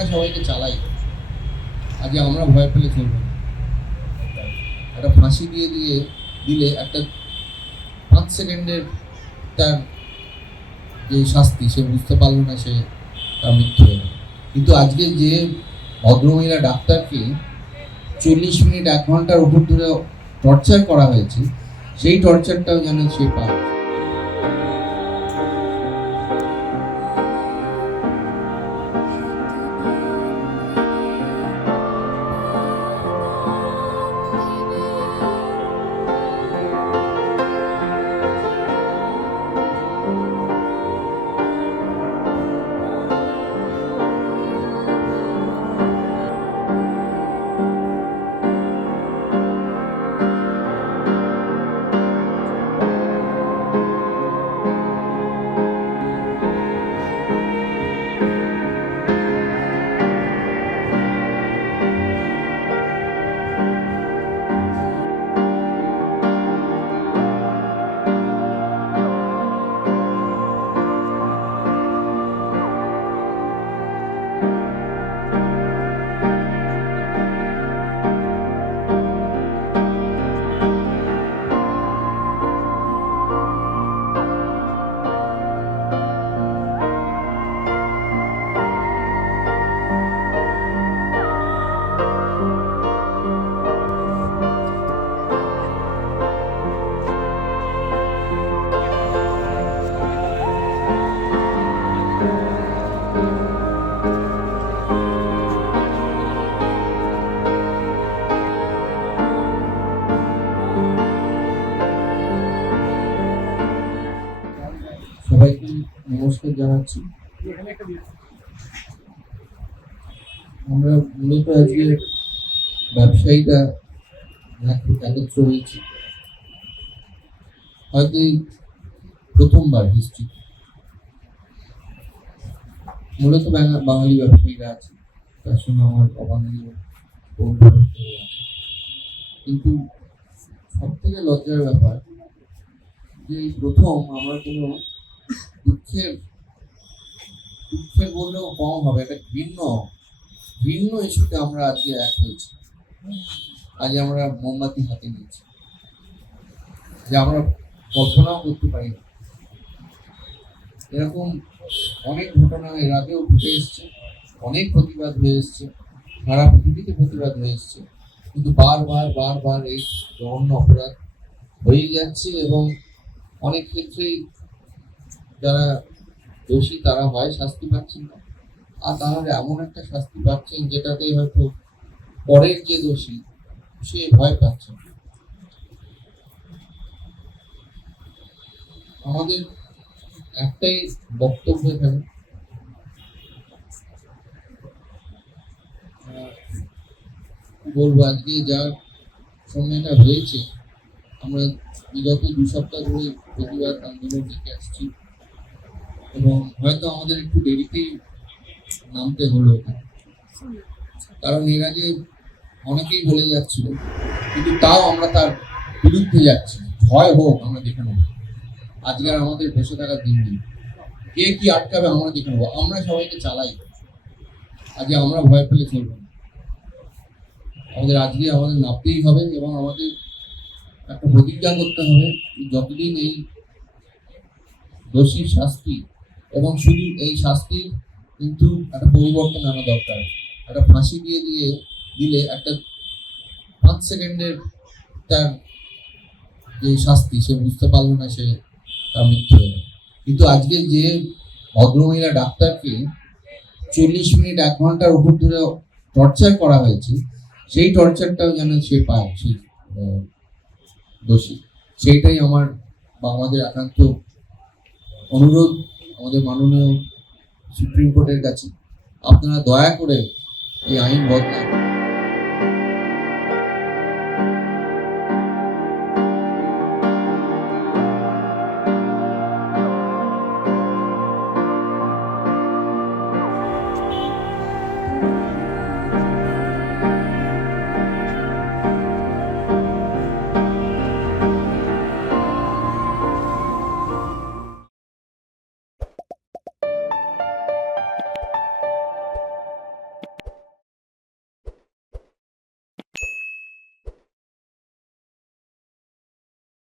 আমরা সবাইকে চালাই। আজকে আমরা ভয় পেলে চলবে না। একটা ফাঁসি দিয়ে দিয়ে দিলে একটা পাঁচ সেকেন্ডের তার যে শাস্তি, সে বুঝতে পারল না সে তার মৃত্যু কিন্তু আজকে যে ভদ্রমহিলা ডাক্তারকে চল্লিশ মিনিট এক ঘণ্টার উপর ধরে টর্চার করা হয়েছে, সেই টর্চারটাও যেন সে পায়। সবাইকে নমস্কার জানাচ্ছি। আমরা মূলত আজকে ব্যবসায়ীরা এক- একত্র হয়েছি। হয়তো প্রথমবার হিস্ট্রি। মূলত বাঙালি ব্যবসায়ীরা আছে তার সঙ্গে আমার অবাঙালি কিন্তু সব থেকে লজ্জার ব্যাপার যে প্রথম আমার কোনো দুঃখের দুঃখের বললেও কম হবে, একটা ভিন্ন ভিন্ন ইস্যুতে আমরা আজকে এক হয়েছি। আজ আমরা মোমবাতি হাতে নিয়েছি। যে আমরা কল্পনাও করতে পারি না এরকম অনেক ঘটনা এর আগেও ঘটে এসছে, অনেক প্রতিবাদ হয়ে এসছে, সারা পৃথিবীতে প্রতিবাদ হয়ে এসছে। কিন্তু বারবার বারবার এই জঘন্য অপরাধ হয়েই যাচ্ছে এবং অনেক ক্ষেত্রেই যারা দোষী তারা হয় শাস্তি পাচ্ছেন না। আর তারা এমন একটা শাস্তি পাচ্ছেন যেটাতে হয়তো পরের যে দোষী, সে ভয় পাচ্ছে আমাদের একটাই বক্তব্য এখানে। বলব আজকে যা সময়টা হয়েছে, আমরা বিগত দু সপ্তাহ ধরে প্রতিবাদ আন্দোলন দেখে আসছি। এবং হয়তো আমাদের একটু দেরিতেই নামতে হলো কারণ এর আগে অনেকেই বলে যাচ্ছিল, কিন্তু তাও আমরা তার বিরুদ্ধে যাচ্ছি ভয় হোক, আমরা দেখে নেব। আজকে আমাদের বসে থাকার দিন নেই। কে কি আটকাবে আমরা দেখে নেব। আমরা সবাইকে চালাই। আজকে আমরা ভয় পেলে চলবো না। আমাদের আজকে আমাদের নামতেই হবে এবং আমাদের একটা প্রতিজ্ঞা করতে হবে যতদিন এই দোষীর শাস্তি এবং শুধু এই শাস্তির কিন্তু একটা পরিবর্তন আনা দরকার। একটা ফাঁসি দিয়ে দিয়ে দিলে একটা পাঁচ সেকেন্ডের তার যে শাস্তি, সে বুঝতে পারল না সে তার মৃত্যু হলো। কিন্তু আজকে যে ভদ্রমহিলা ডাক্তারকে চল্লিশ মিনিট এক ঘণ্টার উপর ধরে টর্চার করা হয়েছে, সেই টর্চারটাও যেন সে পায়, সেই দোষী। সেইটাই আমার বা আমাদের একান্ত অনুরোধ। আমাদের মাননীয় সুপ্রিম কোর্টের কাছে। আপনারা দয়া করে এই আইন বদলান।